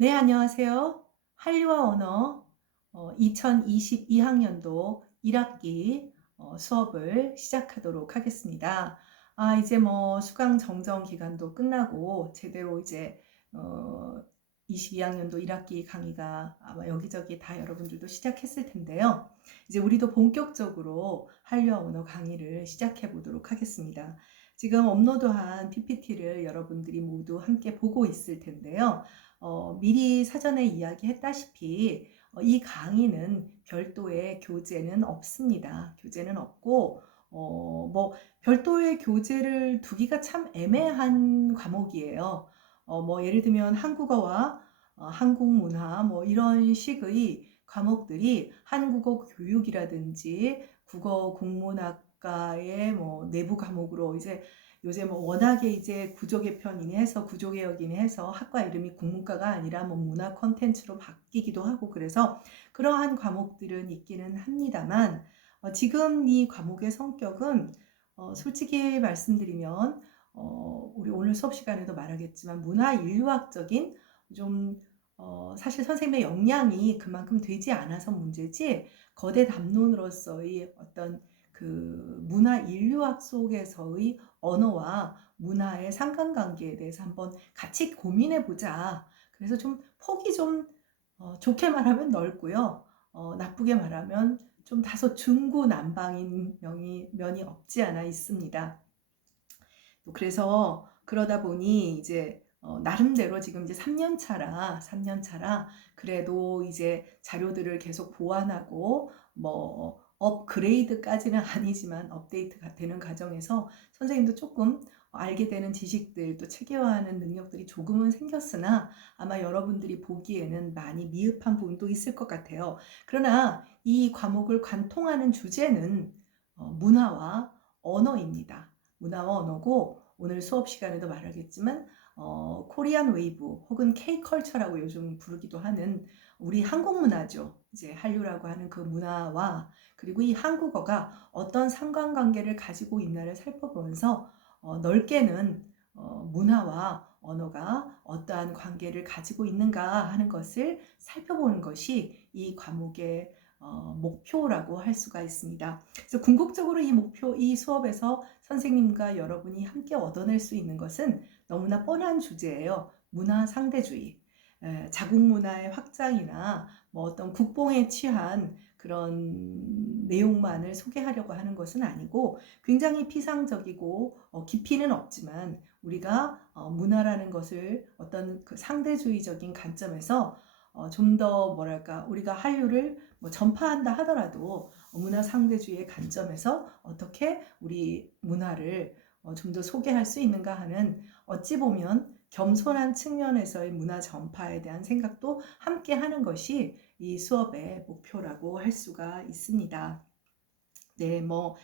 네, 안녕하세요. 한류와 언어 2022학년도 1학기 수업을 시작하도록 하겠습니다. 이제 뭐 수강 정정 기간도 끝나고 제대로 이제 어, 22학년도 1학기 강의가 아마 여기저기 다 여러분들도 시작했을 텐데요. 이제 우리도 본격적으로 한류와 언어 강의를 시작해 보도록 하겠습니다. 지금 업로드한 PPT를 여러분들이 모두 함께 보고 있을 텐데요. 미리 사전에 이야기했다시피 이 강의는 별도의 교재는 없습니다. 교재는 없고 뭐 별도의 교재를 두기가 참 애매한 과목이에요. 뭐 예를 들면 한국어와 한국 문화 뭐 이런 식의 과목들이 한국어 교육이라든지 국어 국문학과의 뭐 내부 과목으로 이제 요새 뭐 워낙에 이제 구조개편이니 해서 구조개혁이니 해서 학과 이름이 국문과가 아니라 뭐 문화 콘텐츠로 바뀌기도 하고 그래서 그러한 과목들은 있기는 합니다만 지금 이 과목의 성격은 솔직히 말씀드리면 우리 오늘 수업 시간에도 말하겠지만 문화 인류학적인 좀 사실 선생님의 역량이 그만큼 되지 않아서 문제지 거대 담론으로서의 어떤 그 문화 인류학 속에서의 언어와 문화의 상관관계에 대해서 한번 같이 고민해 보자. 그래서 좀 폭이 좀 좋게 말하면 넓고요. 나쁘게 말하면 좀 다소 중구난방인 면이 없지 않아 있습니다. 또 그래서 그러다 보니 이제 나름대로 지금 이제 3년 차라 그래도 이제 자료들을 계속 보완하고 뭐 업그레이드까지는 아니지만 업데이트가 되는 과정에서 선생님도 조금 알게 되는 지식들 또 체계화하는 능력들이 조금은 생겼으나 아마 여러분들이 보기에는 많이 미흡한 부분도 있을 것 같아요. 그러나 이 과목을 관통하는 주제는 문화와 언어입니다. 문화와 언어고 오늘 수업 시간에도 말하겠지만 코리안 웨이브 혹은 K컬처라고 요즘 부르기도 하는 우리 한국 문화죠. 이제 한류라고 하는 그 문화와 그리고 이 한국어가 어떤 상관관계를 가지고 있나를 살펴보면서 넓게는 문화와 언어가 어떠한 관계를 가지고 있는가 하는 것을 살펴보는 것이 이 과목의 목표라고 할 수가 있습니다. 그래서 궁극적으로 이 목표, 이 수업에서 선생님과 여러분이 함께 얻어낼 수 있는 것은 너무나 뻔한 주제예요. 문화 상대주의. 자국 문화의 확장이나 뭐 어떤 국뽕에 취한 그런 내용만을 소개하려고 하는 것은 아니고 굉장히 피상적이고 깊이는 없지만 우리가 문화라는 것을 어떤 그 상대주의적인 관점에서 좀 더 뭐랄까 우리가 한류를 뭐 전파한다 하더라도 문화 상대주의의 관점에서 어떻게 우리 문화를 좀 더 소개할 수 있는가 하는 어찌 보면 겸손한 측면에서의 문화 전파에 대한 생각도 함께 하는 것이 이 수업의 목표라고 할 수가 있습니다. 네, 뭐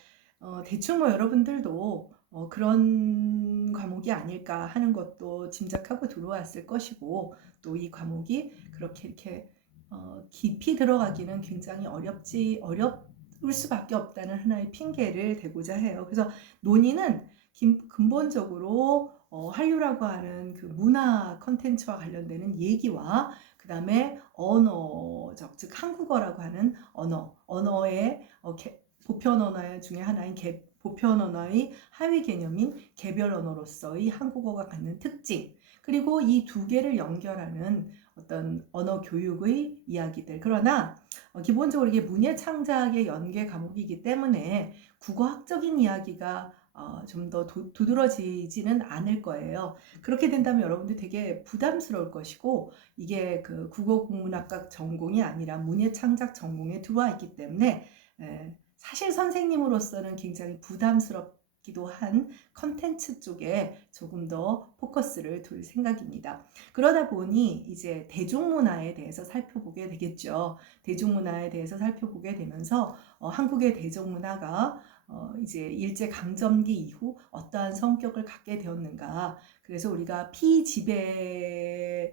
대충 뭐 여러분들도 그런 과목이 아닐까 하는 것도 짐작하고 들어왔을 것이고 또 이 과목이 그렇게 이렇게 깊이 들어가기는 굉장히 어려울 수밖에 없다는 하나의 핑계를 대고자 해요. 그래서 논의는 근본적으로 한류라고 하는 그 문화 컨텐츠와 관련되는 얘기와 그 다음에 언어적, 즉 한국어라고 하는 언어의 보편 언어 중에 하나인 보편 언어의 하위 개념인 개별 언어로서의 한국어가 갖는 특징, 그리고 이 두 개를 연결하는 어떤 언어 교육의 이야기들. 그러나 기본적으로 이게 문예 창작의 연계 과목이기 때문에 국어학적인 이야기가 좀 더 두드러지지는 않을 거예요. 그렇게 된다면 여러분들 되게 부담스러울 것이고 이게 그 국어국문학과 전공이 아니라 문예 창작 전공에 들어와 있기 때문에 사실 선생님으로서는 굉장히 부담스럽기도 한 컨텐츠 쪽에 조금 더 포커스를 둘 생각입니다. 그러다 보니 이제 대중문화에 대해서 살펴보게 되겠죠. 대중문화에 대해서 살펴보게 되면서 한국의 대중문화가 이제 일제강점기 이후 어떠한 성격을 갖게 되었는가. 그래서 우리가 피지배의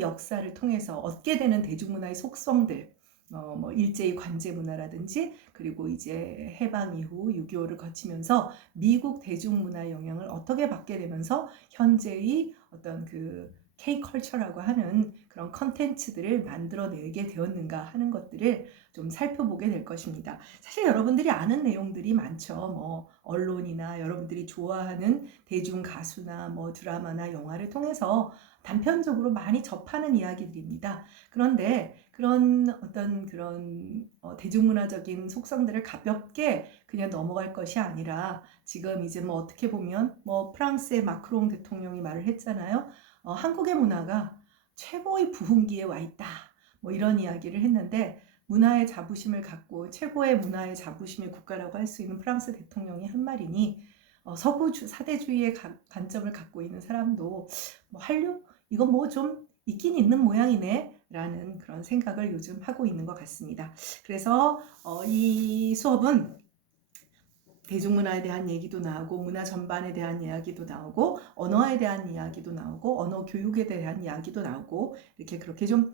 역사를 통해서 얻게 되는 대중문화의 속성들, 뭐 일제의 관제 문화라든지 그리고 이제 해방 이후 6.25를 거치면서 미국 대중문화 영향을 어떻게 받게 되면서 현재의 어떤 그 K컬처라고 하는 그런 컨텐츠들을 만들어내게 되었는가 하는 것들을 좀 살펴보게 될 것입니다. 사실 여러분들이 아는 내용들이 많죠. 뭐 언론이나 여러분들이 좋아하는 대중 가수나 뭐 드라마나 영화를 통해서 단편적으로 많이 접하는 이야기들입니다. 그런데 그런 어떤 그런 대중문화적인 속성들을 가볍게 그냥 넘어갈 것이 아니라 지금 이제 뭐 어떻게 보면 뭐 프랑스의 마크롱 대통령이 말을 했잖아요. 한국의 문화가 최고의 부흥기에 와 있다. 뭐 이런 이야기를 했는데 문화의 자부심을 갖고 최고의 문화의 자부심의 국가라고 할 수 있는 프랑스 대통령이 한 말이니 서구 사대주의의 관점을 갖고 있는 사람도 뭐 한류 이건 뭐 좀 있긴 있는 모양이네 라는 그런 생각을 요즘 하고 있는 것 같습니다. 그래서 이 수업은 대중문화에 대한 얘기도 나오고 문화 전반에 대한 이야기도 나오고 언어에 대한 이야기도 나오고 언어 교육에 대한 이야기도 나오고 이렇게 그렇게 좀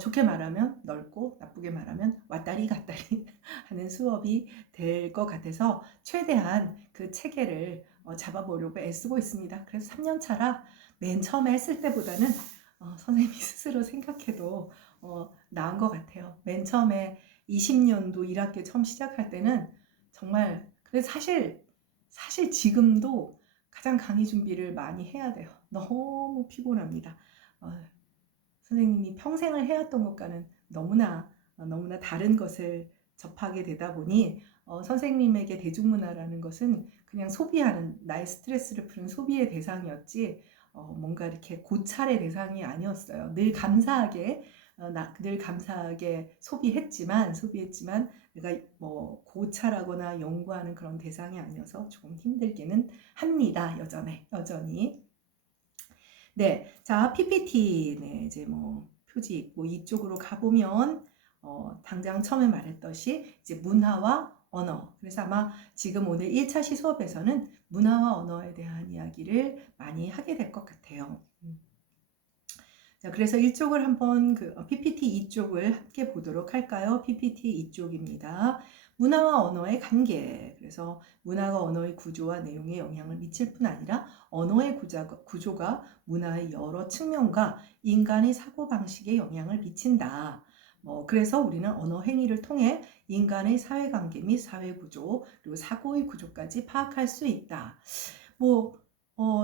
좋게 말하면 넓고 나쁘게 말하면 왔다리 갔다리 하는 수업이 될 것 같아서 최대한 그 체계를 잡아보려고 애쓰고 있습니다. 그래서 3년 차라 맨 처음에 했을 때보다는 선생님이 스스로 생각해도 나은 것 같아요. 맨 처음에 20년도 1학기 처음 시작할 때는 정말 근데 사실 지금도 가장 강의 준비를 많이 해야 돼요. 너무 피곤합니다. 선생님이 평생을 해왔던 것과는 너무나 다른 것을 접하게 되다 보니 선생님에게 대중문화라는 것은 그냥 소비하는 나의 스트레스를 푸는 소비의 대상이었지 뭔가 이렇게 고찰의 대상이 아니었어요. 늘 감사하게 소비했지만 내가 뭐 고찰하거나 연구하는 그런 대상이 아니어서 조금 힘들기는 합니다. 여전히. 네, 자 PPT, 네 이제 뭐 표지 뭐 이쪽으로 가보면 당장 처음에 말했듯이 이제 문화와 언어. 그래서 아마 지금 오늘 1차 수업에서는 문화와 언어에 대한 이야기를 많이 하게 될 것 같아요. 자, 그래서 이쪽을 한번 PPT 이쪽을 함께 보도록 할까요? PPT 이쪽입니다. 문화와 언어의 관계. 그래서 문화가 언어의 구조와 내용에 영향을 미칠 뿐 아니라 언어의 구조가 문화의 여러 측면과 인간의 사고방식에 영향을 미친다. 그래서 우리는 언어 행위를 통해 인간의 사회관계 및 사회구조, 그리고 사고의 구조까지 파악할 수 있다.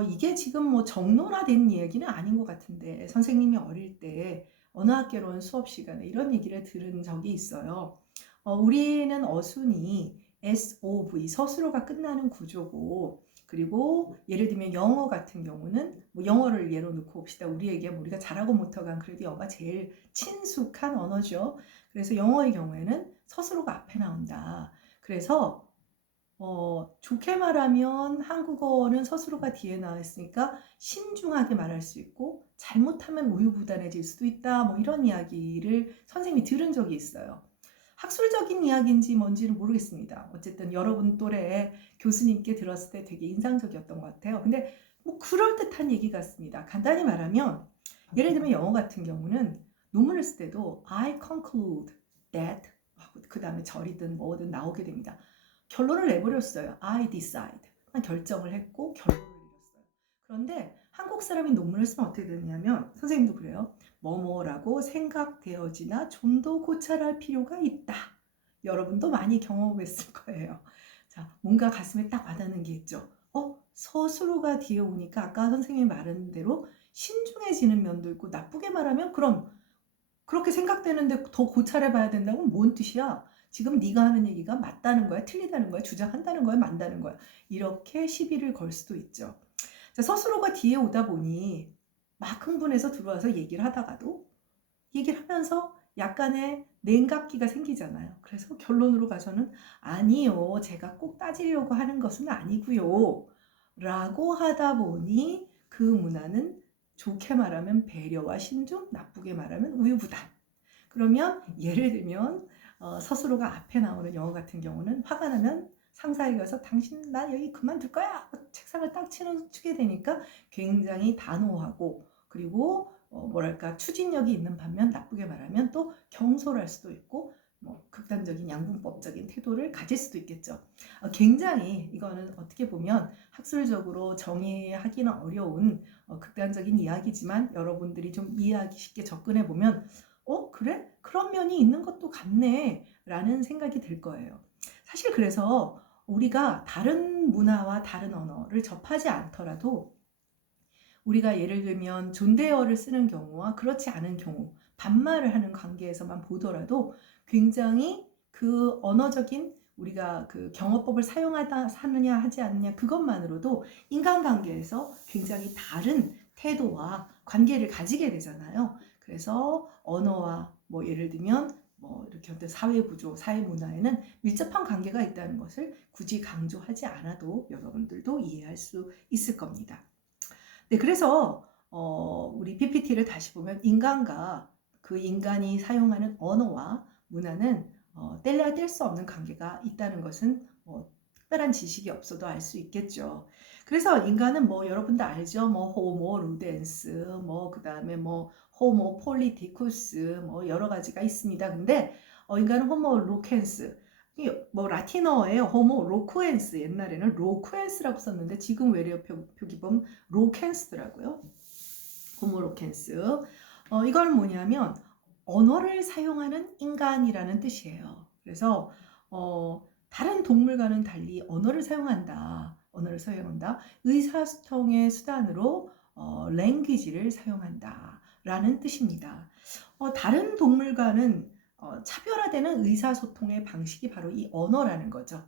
이게 지금 뭐 정론화된 얘기는 아닌 것 같은데 선생님이 어릴 때 언어학개론 수업 시간에 이런 얘기를 들은 적이 있어요. 우리는 어순이 SOV, 서술어가 끝나는 구조고 그리고 예를 들면 영어 같은 경우는 뭐 영어를 예로 놓고 봅시다. 우리에게 우리가 잘하고 못하고 그래도 영어가 제일 친숙한 언어죠. 그래서 영어의 경우에는 서술어가 앞에 나온다. 그래서 좋게 말하면 한국어는 서술어가 뒤에 나와 있으니까 신중하게 말할 수 있고 잘못하면 우유부단해질 수도 있다. 뭐 이런 이야기를 선생님이 들은 적이 있어요. 학술적인 이야기인지 뭔지는 모르겠습니다. 어쨌든 여러분 또래 교수님께 들었을 때 되게 인상적이었던 것 같아요. 근데 뭐 그럴듯한 얘기 같습니다. 간단히 말하면 예를 들면 영어 같은 경우는 논문을 쓸 때도 I conclude that 그 다음에 절이든 뭐든 나오게 됩니다. 결론을 내버렸어요. I decide. 결정을 했고 결론을 내렸어요. 그런데 한국 사람이 논문을 쓰면 어떻게 되냐면 선생님도 그래요. 뭐뭐라고 생각되어지나 좀 더 고찰할 필요가 있다. 여러분도 많이 경험했을 거예요. 자, 뭔가 가슴에 딱 와닿는 게 있죠. 서술어가 뒤에 오니까 아까 선생님이 말한 대로 신중해지는 면도 있고 나쁘게 말하면 그럼 그렇게 생각되는데 더 고찰해 봐야 된다고 뭔 뜻이야? 지금 네가 하는 얘기가 맞다는 거야? 틀리다는 거야? 주장한다는 거야? 만다는 거야? 이렇게 시비를 걸 수도 있죠. 자, 서술어가 뒤에 오다 보니 막 흥분해서 들어와서 얘기를 하다가도 얘기를 하면서 약간의 냉각기가 생기잖아요. 그래서 결론으로 가서는 아니요. 제가 꼭 따지려고 하는 것은 아니고요. 라고 하다 보니 그 문화는 좋게 말하면 배려와 신중, 나쁘게 말하면 우유부단. 그러면 예를 들면 서술어가 앞에 나오는 영어 같은 경우는 화가 나면 상사에게 가서 당신 나 여기 그만둘 거야 책상을 딱 치게 되니까 굉장히 단호하고 그리고 추진력이 있는 반면 나쁘게 말하면 또 경솔할 수도 있고 뭐 극단적인 양분법적인 태도를 가질 수도 있겠죠. 굉장히 이거는 어떻게 보면 학술적으로 정의하기는 어려운 극단적인 이야기지만 여러분들이 좀 이해하기 쉽게 접근해 보면 그래? 그런 면이 있는 것도 같네 라는 생각이 들 거예요. 사실 그래서 우리가 다른 문화와 다른 언어를 접하지 않더라도 우리가 예를 들면 존대어를 쓰는 경우와 그렇지 않은 경우, 반말을 하는 관계에서만 보더라도 굉장히 그 언어적인 우리가 그 경어법을 하느냐 하지 않느냐 그것만으로도 인간관계에서 굉장히 다른 태도와 관계를 가지게 되잖아요. 그래서 언어와 뭐 예를 들면 뭐 이렇게 어떤 사회 구조, 사회 문화에는 밀접한 관계가 있다는 것을 굳이 강조하지 않아도 여러분들도 이해할 수 있을 겁니다. 네, 그래서 우리 PPT를 다시 보면 인간과 그 인간이 사용하는 언어와 문화는 뗄래야 뗄 수 없는 관계가 있다는 것은 특별한 지식이 없어도 알 수 있겠죠. 그래서 인간은 뭐 여러분도 알죠? 뭐 호모 루덴스, 뭐 그다음에 뭐 호모 폴리티쿠스, 뭐 여러 가지가 있습니다. 근데 인간은 호모 로켄스, 뭐 라틴어예요. 호모 로쿠엔스, 옛날에는 로쿠엔스라고 썼는데 지금 외래어 표기 보면 로켄스더라고요. 호모 로켄스. 이건 뭐냐면 언어를 사용하는 인간이라는 뜻이에요. 그래서 다른 동물과는 달리 언어를 사용한다. 언어를 사용한다. 의사소통의 수단으로 랭귀지를 사용한다. 라는 뜻입니다. 다른 동물과는 차별화되는 의사소통의 방식이 바로 이 언어라는 거죠.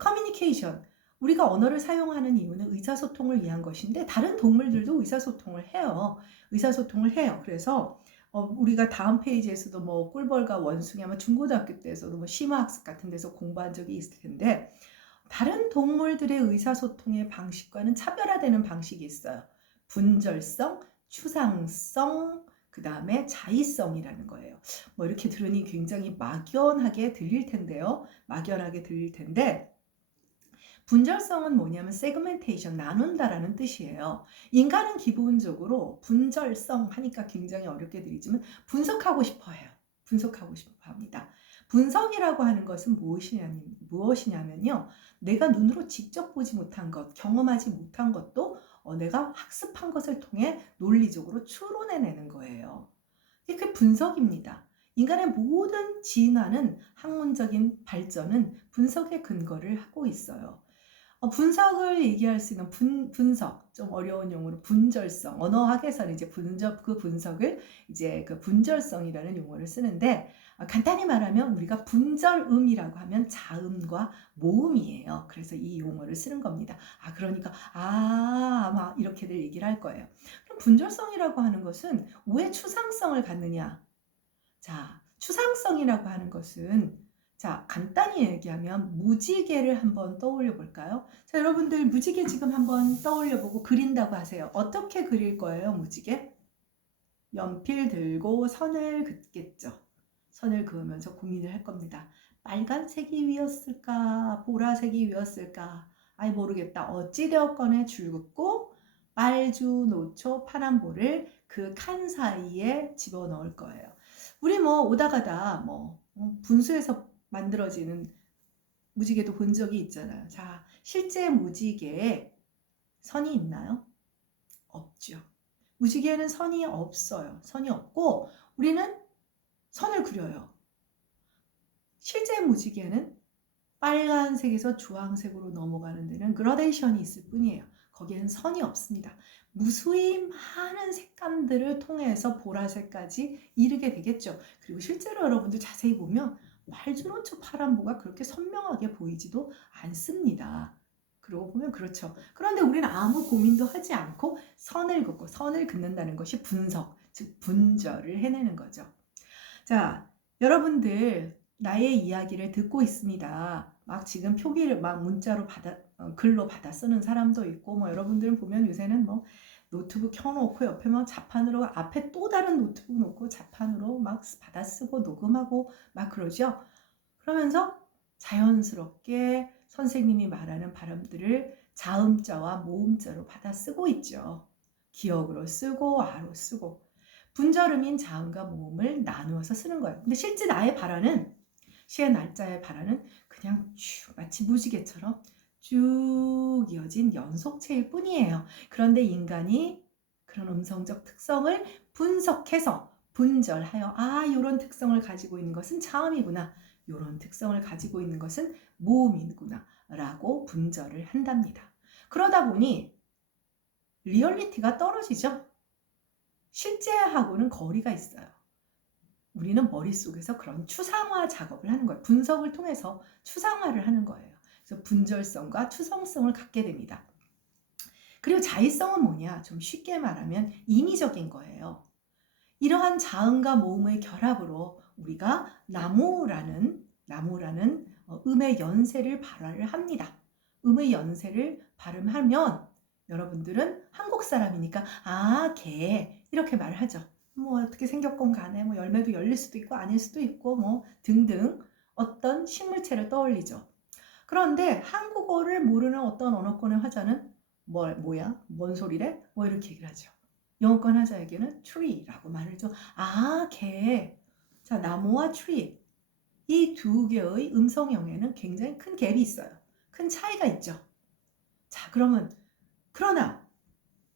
커뮤니케이션. 우리가 언어를 사용하는 이유는 의사소통을 위한 것인데 다른 동물들도 의사소통을 해요. 의사소통을 해요. 그래서 우리가 다음 페이지에서도 뭐 꿀벌과 원숭이 아마 중고등학교 때에서도 뭐 심화학습 같은 데서 공부한 적이 있을 텐데 다른 동물들의 의사소통의 방식과는 차별화되는 방식이 있어요. 분절성, 추상성, 그 다음에 자의성이라는 거예요. 뭐 이렇게 들으니 굉장히 막연하게 들릴 텐데요. 막연하게 들릴 텐데 분절성은 뭐냐면 세그멘테이션, 나눈다라는 뜻이에요. 인간은 기본적으로 분절성 하니까 굉장히 어렵게 들리지만 분석하고 싶어 해요. 분석하고 싶어 합니다. 분석이라고 하는 것은 무엇이냐면요. 내가 눈으로 직접 보지 못한 것, 경험하지 못한 것도 내가 학습한 것을 통해 논리적으로 추론해내는 거예요. 이게 분석입니다. 인간의 모든 진화는 학문적인 발전은 분석의 근거를 하고 있어요. 분석을 얘기할 수 있는 분석, 좀 어려운 용어로 분절성, 언어학에서는 이제 그 분석을 이제 그 분절성이라는 용어를 쓰는데 간단히 말하면 우리가 분절음이라고 하면 자음과 모음이에요. 그래서 이 용어를 쓰는 겁니다. 그러니까 아마 이렇게들 얘기를 할 거예요. 그럼 분절성이라고 하는 것은 왜 추상성을 갖느냐? 자, 추상성이라고 하는 것은 자, 간단히 얘기하면 무지개를 한번 떠올려 볼까요? 자, 여러분들 무지개 지금 한번 떠올려 보고 그린다고 하세요. 어떻게 그릴 거예요, 무지개? 연필 들고 선을 긋겠죠. 선을 그으면서 고민을 할 겁니다. 빨간색이 위였을까? 보라색이 위였을까? 아이 모르겠다. 어찌되었건에 줄 긋고 빨주, 노초, 파란볼을 그 칸 사이에 집어넣을 거예요. 우리 뭐 오다 가다 뭐 분수에서 만들어지는 무지개도 본 적이 있잖아요. 자, 실제 무지개에 선이 있나요? 없죠. 무지개에는 선이 없어요. 선이 없고 우리는 선을 그려요. 실제 무지개는 빨간색에서 주황색으로 넘어가는 데는 그라데이션이 있을 뿐이에요. 거기에는 선이 없습니다. 무수히 많은 색감들을 통해서 보라색까지 이르게 되겠죠. 그리고 실제로 여러분들 자세히 보면 활주로초 파란보가 그렇게 선명하게 보이지도 않습니다. 그러고 보면 그렇죠. 그런데 우리는 아무 고민도 하지 않고 선을 긋고 선을 긋는다는 것이 분석, 즉 분절을 해내는 거죠. 자, 여러분들 나의 이야기를 듣고 있습니다. 막 지금 표기를 막 문자로 글로 받아 쓰는 사람도 있고, 뭐 여러분들은 보면 요새는 뭐 노트북 켜놓고 옆에 막 자판으로 앞에 또 다른 노트북 놓고 자판으로 막 받아 쓰고 녹음하고 막 그러죠. 그러면서 자연스럽게 선생님이 말하는 발음들을 자음자와 모음자로 받아 쓰고 있죠. 기억으로 쓰고 아로 쓰고. 분절음인 자음과 모음을 나누어서 쓰는 거예요. 근데 실제 나의 발언은 시의 날짜에 바라는 그냥 쭉 마치 무지개처럼 쭉 이어진 연속체일 뿐이에요. 그런데 인간이 그런 음성적 특성을 분석해서 분절하여 이런 특성을 가지고 있는 것은 자음이구나. 이런 특성을 가지고 있는 것은 모음이구나 라고 분절을 한답니다. 그러다 보니 리얼리티가 떨어지죠. 실제하고는 거리가 있어요. 우리는 머릿속에서 그런 추상화 작업을 하는 거예요. 분석을 통해서 추상화를 하는 거예요. 그래서 분절성과 추성성을 갖게 됩니다. 그리고 자의성은 뭐냐? 좀 쉽게 말하면 인위적인 거예요. 이러한 자음과 모음의 결합으로 우리가 나무라는 음의 연세를 발화를 합니다. 음의 연세를 발음하면 여러분들은 한국 사람이니까 개 이렇게 말을 하죠. 뭐 어떻게 생겼건 간에 뭐 열매도 열릴 수도 있고 아닐 수도 있고 뭐 등등 어떤 식물체를 떠올리죠. 그런데 한국어를 모르는 어떤 언어권의 화자는 뭐야? 뭔 소리래? 뭐 이렇게 얘기를 하죠. 영어권 화자에게는 tree라고 말을 하죠. 개. 자, 나무와 tree. 이 두 개의 음성형에는 굉장히 큰 갭이 있어요. 큰 차이가 있죠. 자, 그러나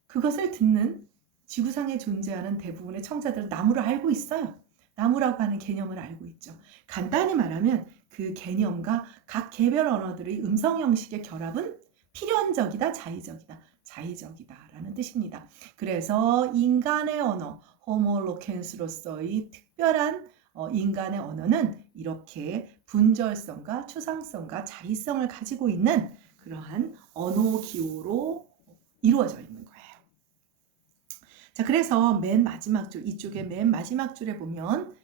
그것을 듣는 지구상에 존재하는 대부분의 청자들은 나무를 알고 있어요. 나무라고 하는 개념을 알고 있죠. 간단히 말하면 그 개념과 각 개별 언어들의 음성 형식의 결합은 필연적이다, 자의적이다. 자의적이다라는 뜻입니다. 그래서 인간의 언어, 호모 로켄스로서의 특별한 인간의 언어는 이렇게 분절성과 추상성과 자의성을 가지고 있는 그러한 언어 기호로 이루어져 있는 거예요. 자, 그래서 맨 마지막 줄, 이쪽에 맨 마지막 줄에 보면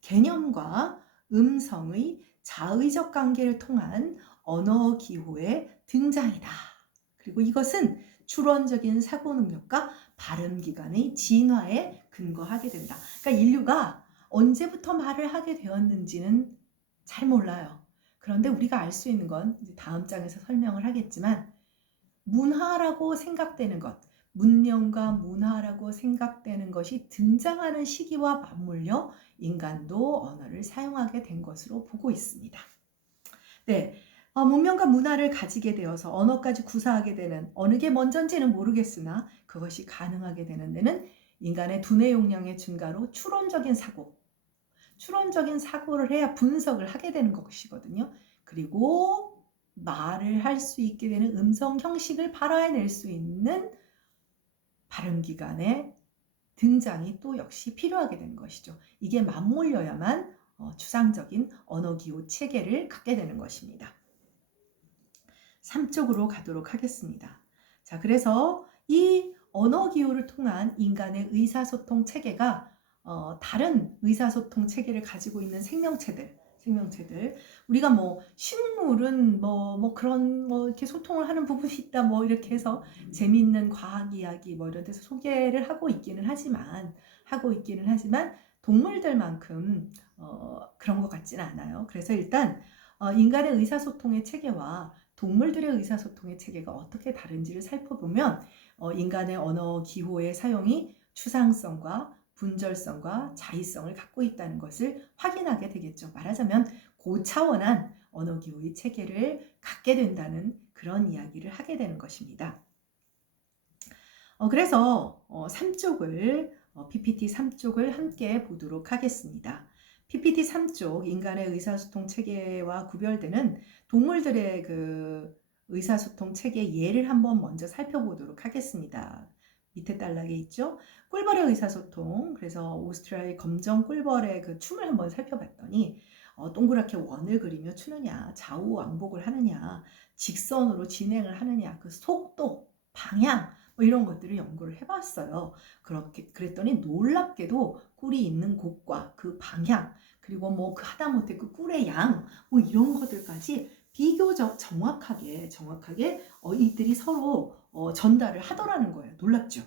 개념과 음성의 자의적 관계를 통한 언어 기호의 등장이다. 그리고 이것은 추론적인 사고 능력과 발음 기관의 진화에 근거하게 된다. 그러니까 인류가 언제부터 말을 하게 되었는지는 잘 몰라요. 그런데 우리가 알 수 있는 건 다음 장에서 설명을 하겠지만 문화라고 생각되는 것, 문명과 문화라고 생각되는 것이 등장하는 시기와 맞물려 인간도 언어를 사용하게 된 것으로 보고 있습니다. 네, 문명과 문화를 가지게 되어서 언어까지 구사하게 되는 어느 게 먼저인지는 모르겠으나 그것이 가능하게 되는 데는 인간의 두뇌 용량의 증가로 추론적인 사고를 해야 분석을 하게 되는 것이거든요. 그리고 말을 할 수 있게 되는 음성 형식을 발화해낼 수 있는 발음기관의 등장이 또 역시 필요하게 되는 것이죠. 이게 맞물려야만 추상적인 언어기호 체계를 갖게 되는 것입니다. 3쪽으로 가도록 하겠습니다. 자, 그래서 이 언어기호를 통한 인간의 의사소통 체계가 다른 의사소통 체계를 가지고 있는 생명체들 우리가 뭐 식물은 그런 이렇게 소통을 하는 부분이 있다 이렇게 해서 재미있는 과학 이야기 이런 데서 소개를 하고 있기는 하지만 동물들만큼 그런 것 같지는 않아요. 그래서 일단 인간의 의사소통의 체계와 동물들의 의사소통의 체계가 어떻게 다른지를 살펴보면 인간의 언어 기호의 사용이 추상성과 분절성과 자의성을 갖고 있다는 것을 확인하게 되겠죠. 말하자면 고차원한 언어 기호의 체계를 갖게 된다는 그런 이야기를 하게 되는 것입니다. 그래서 3쪽을 PPT 3쪽을 함께 보도록 하겠습니다. PPT 3쪽 인간의 의사소통 체계와 구별되는 동물들의 그 의사소통 체계 예를 한번 먼저 살펴보도록 하겠습니다. 밑에 단락에 있죠. 꿀벌의 의사소통. 그래서 오스트리아의 검정 꿀벌의 그 춤을 한번 살펴봤더니 동그랗게 원을 그리며 추느냐, 좌우 왕복을 하느냐, 직선으로 진행을 하느냐, 그 속도, 방향 이런 것들을 연구를 해봤어요. 그랬더니 놀랍게도 꿀이 있는 곳과 그 방향 그리고 그 하다못해 그 꿀의 양 이런 것들까지 비교적 정확하게 이들이 서로 전달을 하더라는 거예요. 놀랍죠?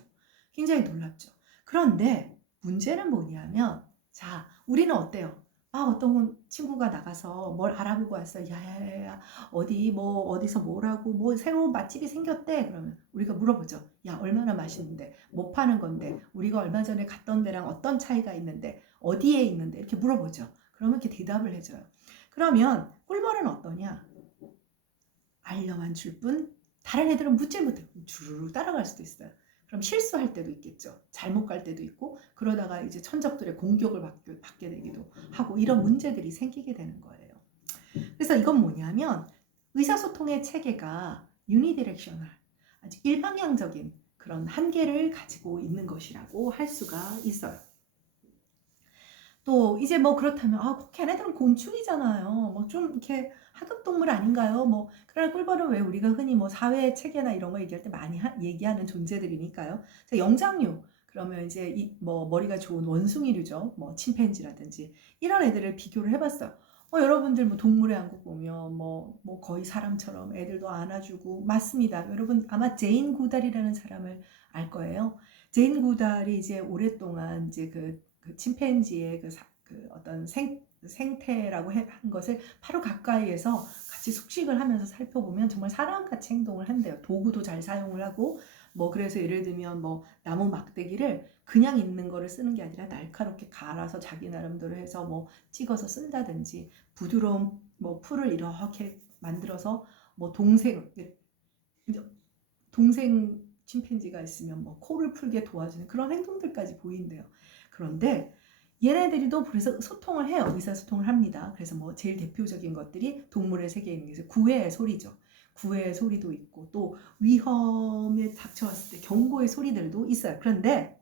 굉장히 놀랍죠? 그런데 문제는 뭐냐면 자, 우리는 어때요? 어떤 친구가 나가서 뭘 알아보고 왔어. 야야야야 어디서 뭐라고 새로운 맛집이 생겼대. 그러면 우리가 물어보죠. 야, 얼마나 맛있는데? 뭐 파는 건데? 우리가 얼마 전에 갔던 데랑 어떤 차이가 있는데? 어디에 있는데? 이렇게 물어보죠. 그러면 이렇게 대답을 해줘요. 그러면 꿀벌은 어떠냐? 알려만 줄 뿐 다른 애들은 묻질 못해. 주르륵 따라갈 수도 있어요. 그럼 실수할 때도 있겠죠. 잘못 갈 때도 있고 그러다가 이제 천적들의 공격을 받게 되기도 하고 이런 문제들이 생기게 되는 거예요. 그래서 이건 뭐냐면 의사소통의 체계가 유니디렉셔널, 아주 일방향적인 그런 한계를 가지고 있는 것이라고 할 수가 있어요. 또 이제 뭐 그렇다면 걔네들은 곤충이잖아요. 뭐 좀 이렇게 하급동물 아닌가요? 뭐 그러나 꿀벌은 왜 우리가 흔히 뭐 사회 체계나 이런 거 얘기할 때 많이 얘기하는 존재들이니까요. 영장류 그러면 이제 뭐 머리가 좋은 원숭이류죠. 뭐 침팬지라든지 이런 애들을 비교를 해봤어요. 여러분들 뭐 동물의 왕국 보면 뭐 거의 사람처럼 애들도 안아주고 맞습니다. 여러분 아마 제인 구달이라는 사람을 알 거예요. 제인 구달이 이제 오랫동안 이제 그 침팬지의 그 어떤 생태라고 한 것을 바로 가까이에서 같이 숙식을 하면서 살펴보면 정말 사람같이 행동을 한대요. 도구도 잘 사용을 하고 뭐 그래서 예를 들면 뭐 나무 막대기를 그냥 있는 거를 쓰는 게 아니라 날카롭게 갈아서 자기 나름대로 해서 뭐 찍어서 쓴다든지 부드러운 뭐 풀을 이렇게 만들어서 뭐 동생 침팬지가 있으면 뭐 코를 풀게 도와주는 그런 행동들까지 보인대요. 그런데 얘네들도 그래서 소통을 해요. 의사소통을 합니다. 그래서 뭐 제일 대표적인 것들이 동물의 세계에 있는 게 구애의 소리죠. 구애의 소리도 있고 또 위험에 닥쳐왔을 때 경고의 소리들도 있어요. 그런데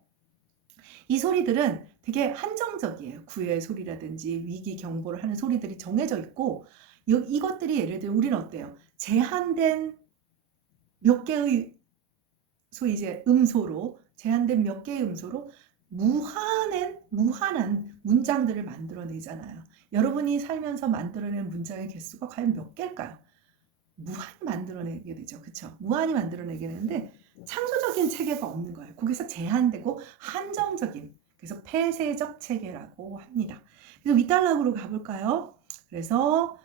이 소리들은 되게 한정적이에요. 구애의 소리라든지 위기 경보를 하는 소리들이 정해져 있고 이것들이 예를 들어 우리는 어때요? 제한된 몇 개의 소위 이제 음소로 제한된 몇 개의 음소로 무한한 문장들을 만들어내잖아요. 여러분이 살면서 만들어낸 문장의 개수가 과연 몇 개일까요? 무한히 만들어내게 되죠. 그렇죠? 무한히 만들어내게 되는데 창조적인 체계가 없는 거예요. 거기서 제한되고 한정적인, 그래서 폐쇄적 체계라고 합니다. 그래서 윗단락으로 가볼까요? 그래서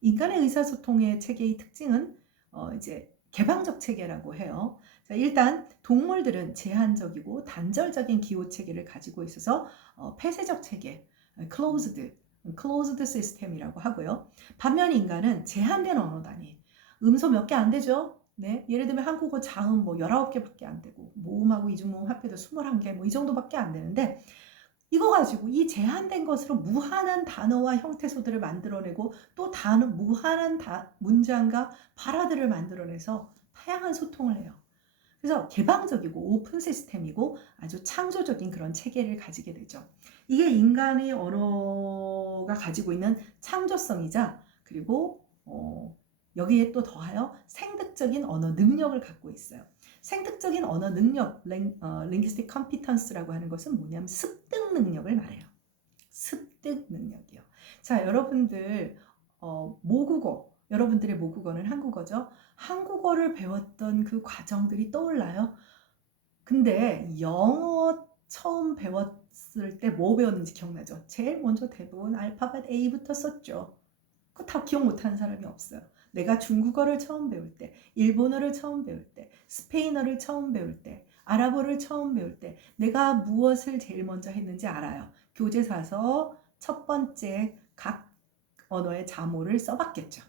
인간의 의사소통의 체계의 특징은 이제 개방적 체계라고 해요. 자, 일단 동물들은 제한적이고 단절적인 기호 체계를 가지고 있어서 폐쇄적 체계, closed system이라고 하고요. 반면 인간은 제한된 언어 단위, 음소 몇 개 안 되죠. 네, 예를 들면 한국어 자음 뭐 19개밖에 안 되고 모음하고 이중모음 합해도 21개 뭐 이 정도밖에 안 되는데 이거 가지고 이 제한된 것으로 무한한 단어와 형태소들을 만들어내고 또 무한한 문장과 발화들을 만들어내서 다양한 소통을 해요. 그래서 개방적이고 오픈 시스템이고 아주 창조적인 그런 체계를 가지게 되죠. 이게 인간의 언어가 가지고 있는 창조성이자 그리고 여기에 또 더하여 생득적인 언어 능력을 갖고 있어요. 생득적인 언어 능력, linguistic competence라고 하는 것은 뭐냐면 습득 능력을 말해요. 습득 능력이요. 자, 여러분들 여러분들의 모국어는 한국어죠. 한국어를 배웠던 그 과정들이 떠올라요. 근데 영어 처음 배웠을 때 뭐 배웠는지 기억나죠? 제일 먼저 대부분 알파벳 A부터 썼죠. 그거 다 기억 못하는 사람이 없어요. 내가 중국어를 처음 배울 때, 일본어를 처음 배울 때, 스페인어를 처음 배울 때, 아랍어를 처음 배울 때 내가 무엇을 제일 먼저 했는지 알아요. 교재 사서 첫 번째 각 언어의 자모를 써봤겠죠.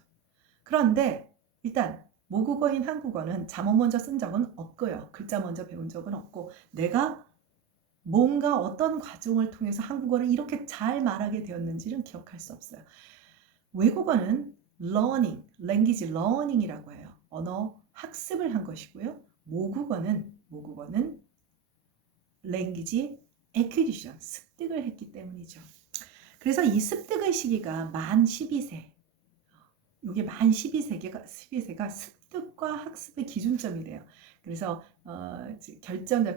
그런데 일단 모국어인 한국어는 자모 먼저 쓴 적은 없고요. 글자 먼저 배운 적은 없고 내가 뭔가 어떤 과정을 통해서 한국어를 이렇게 잘 말하게 되었는지는 기억할 수 없어요. 외국어는 learning, language learning이라고 해요. 언어 학습을 한 것이고요. 모국어는 language acquisition, 습득을 했기 때문이죠. 그래서 이 습득의 시기가 만 12세. 이게 만 12세가 습득과 학습의 기준점이래요. 그래서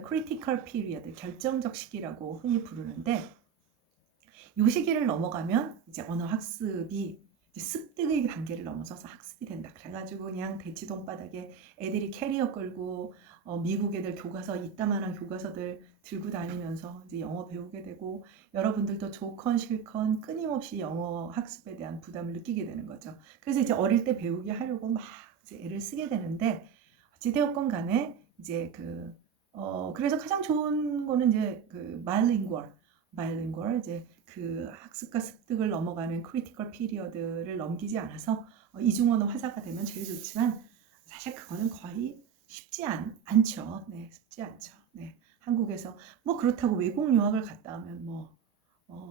critical period, 결정적 시기라고 흔히 부르는데 이 시기를 넘어가면 이제 언어 학습이 이제 습득의 단계를 넘어서서 학습이 된다. 그래가지고 그냥 대치동 바닥에 애들이 캐리어 끌고 미국 애들 교과서 이따만한 교과서들 들고 다니면서 이제 영어 배우게 되고 여러분들도 좋건 싫건 끊임없이 영어 학습에 대한 부담을 느끼게 되는 거죠. 그래서 이제 어릴 때 배우게 하려고 막 이제 애를 쓰게 되는데 어찌되었건 간에 이제 그래서 가장 좋은 거는 이제 bilingual bilingual, 이제 그 학습과 습득을 넘어가는 크리티컬 피리어드를 넘기지 않아서 이중언어 화자가 되면 제일 좋지만 사실 그거는 거의 쉽지 않죠. 네, 쉽지 않죠. 네, 한국에서 뭐 그렇다고 외국 유학을 갔다 오면 뭐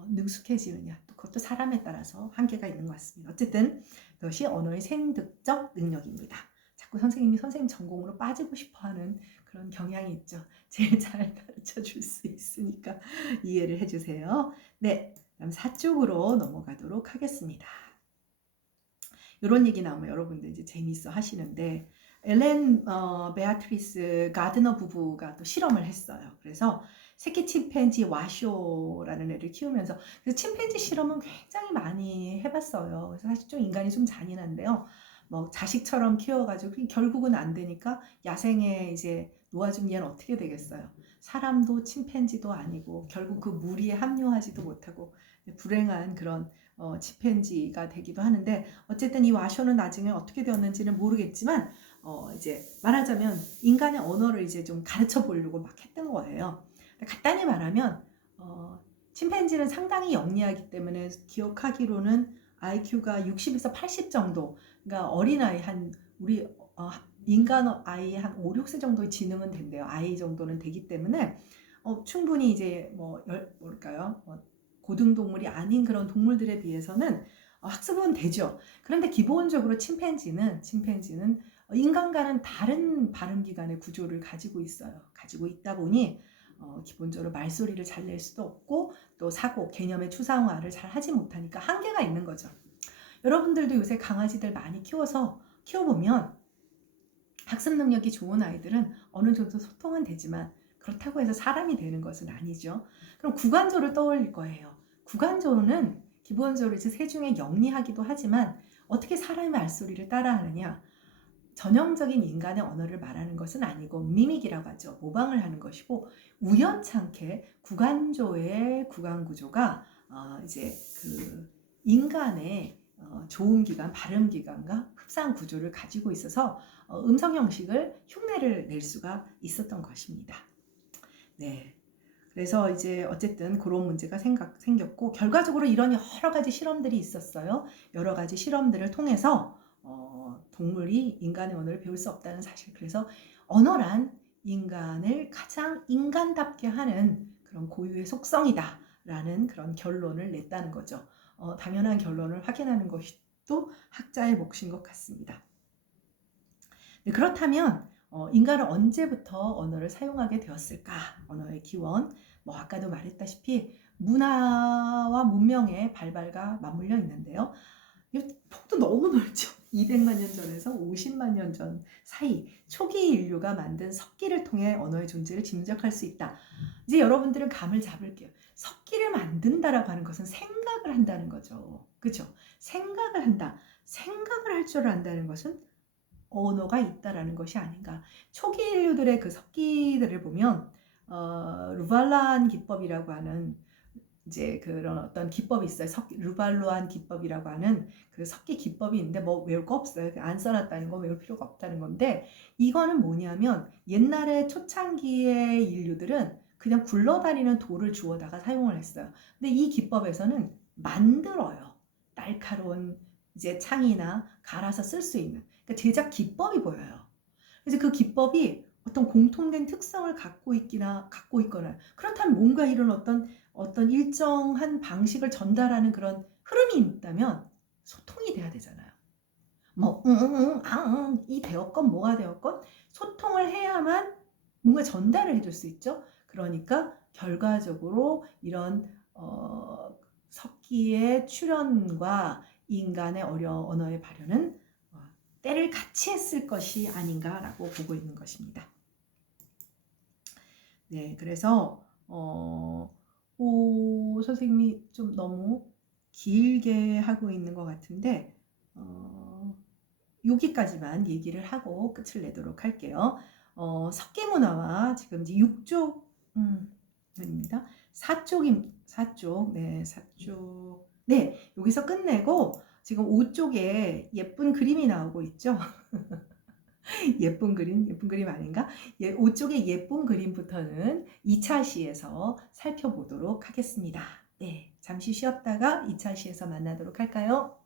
능숙해지느냐, 또 그것도 사람에 따라서 한계가 있는 것 같습니다. 어쨌든 그것이 언어의 생득적 능력입니다. 자꾸 선생님이 선생님 전공으로 빠지고 싶어하는 그런 경향이 있죠. 제일 잘 가르쳐 줄 수 있으니까 이해를 해주세요. 네, 그럼 4쪽으로 넘어가도록 하겠습니다. 이런 얘기 나오면 여러분들 이제 재미있어 하시는데, 엘렌 베아트리스 가드너 부부가 또 실험을 했어요. 그래서 새끼 침팬지 와쇼라는 애를 키우면서, 그래서 침팬지 실험은 굉장히 많이 해봤어요. 그래서 사실 좀 인간이 좀 잔인한데요. 뭐 자식처럼 키워가지고 결국은 안 되니까 야생에 이제 놓아준 얘는 어떻게 되겠어요? 사람도 침팬지도 아니고 결국 그 무리에 합류하지도 못하고 불행한 그런 침팬지가 되기도 하는데, 어쨌든 이 와쇼는 나중에 어떻게 되었는지는 모르겠지만 이제 말하자면 인간의 언어를 이제 좀 가르쳐 보려고 막 했던 거예요. 간단히 말하면 침팬지는 상당히 영리하기 때문에 기억하기로는 IQ가 60에서 80 정도, 그러니까 어린아이 한 우리 인간 아이 한 5, 6세 정도의 지능은 된대요. 아이 정도는 되기 때문에 충분히 이제 뭘까요? 고등동물이 아닌 그런 동물들에 비해서는 학습은 되죠. 그런데 기본적으로 침팬지는 인간과는 다른 발음기관의 구조를 가지고 있어요. 가지고 있다 보니 기본적으로 말소리를 잘 낼 수도 없고 또 사고, 개념의 추상화를 잘 하지 못하니까 한계가 있는 거죠. 여러분들도 요새 강아지들 많이 키워보면 학습 능력이 좋은 아이들은 어느 정도 소통은 되지만 그렇다고 해서 사람이 되는 것은 아니죠. 그럼 구간조를 떠올릴 거예요. 구간조는 기본적으로 이제 새 중에 영리하기도 하지만 어떻게 사람의 말소리를 따라하느냐, 전형적인 인간의 언어를 말하는 것은 아니고 미믹이라고 하죠. 모방을 하는 것이고, 우연찮게 구간조의 구간 구조가 이제 그 인간의 조음 기관, 발음 기관과 흡사한 구조를 가지고 있어서 음성 형식을 흉내를 낼 수가 있었던 것입니다. 네. 그래서 이제 어쨌든 그런 문제가 생겼고, 결과적으로 이런 여러 가지 실험들이 있었어요. 여러 가지 실험들을 통해서 동물이 인간의 언어를 배울 수 없다는 사실, 그래서 언어란 인간을 가장 인간답게 하는 그런 고유의 속성이다 라는 그런 결론을 냈다는 거죠. 당연한 결론을 확인하는 것이 또 학자의 몫인 것 같습니다. 네, 그렇다면 인간은 언제부터 언어를 사용하게 되었을까? 언어의 기원, 뭐 아까도 말했다시피 문화와 문명의 발발과 맞물려 있는데요. 이 폭도 너무 넓죠. 200만 년 전에서 50만 년 전 사이 초기 인류가 만든 석기를 통해 언어의 존재를 짐작할 수 있다. 이제 여러분들은 감을 잡을게요. 석기를 만든다라고 하는 것은 생각을 한다는 거죠. 그렇죠? 생각을 한다. 생각을 할 줄 안다는 것은 언어가 있다라는 것이 아닌가. 초기 인류들의 그 석기들을 보면 루발란 기법이라고 하는 이제 그런 어떤 기법이 있어요. 루발로안 기법이라고 하는 그 석기 기법이 있는데 뭐 외울 거 없어요. 안 써놨다는 거 외울 필요가 없다는 건데, 이거는 뭐냐면 옛날에 초창기의 인류들은 그냥 굴러다니는 돌을 주워다가 사용을 했어요. 근데 이 기법에서는 만들어요. 날카로운 이제 창이나 갈아서 쓸 수 있는, 그러니까 제작 기법이 보여요. 그래서 그 기법이 어떤 공통된 특성을 갖고 있거나, 그렇다면 뭔가 이런 어떤 일정한 방식을 전달하는 그런 흐름이 있다면 소통이 돼야 되잖아요. 뭐 이 되었건 뭐가 되었건 소통을 해야만 뭔가 전달을 해줄 수 있죠. 그러니까 결과적으로 이런 석기의 출현과 인간의 언어의 발현은 때를 같이 했을 것이 아닌가라고 보고 있는 것입니다. 네, 그래서 선생님이 좀 너무 길게 하고 있는 것 같은데 여기까지만 얘기를 하고 끝을 내도록 할게요. 석기 문화와 지금 이제 6쪽 아닙니다. 4쪽. 네, 4쪽. 네, 여기서 끝내고 지금 5쪽에 예쁜 그림이 나오고 있죠. 예쁜 그림 아닌가? 예, 옷 쪽의 예쁜 그림부터는 2차 시에서 살펴보도록 하겠습니다. 네, 잠시 쉬었다가 2차 시에서 만나도록 할까요?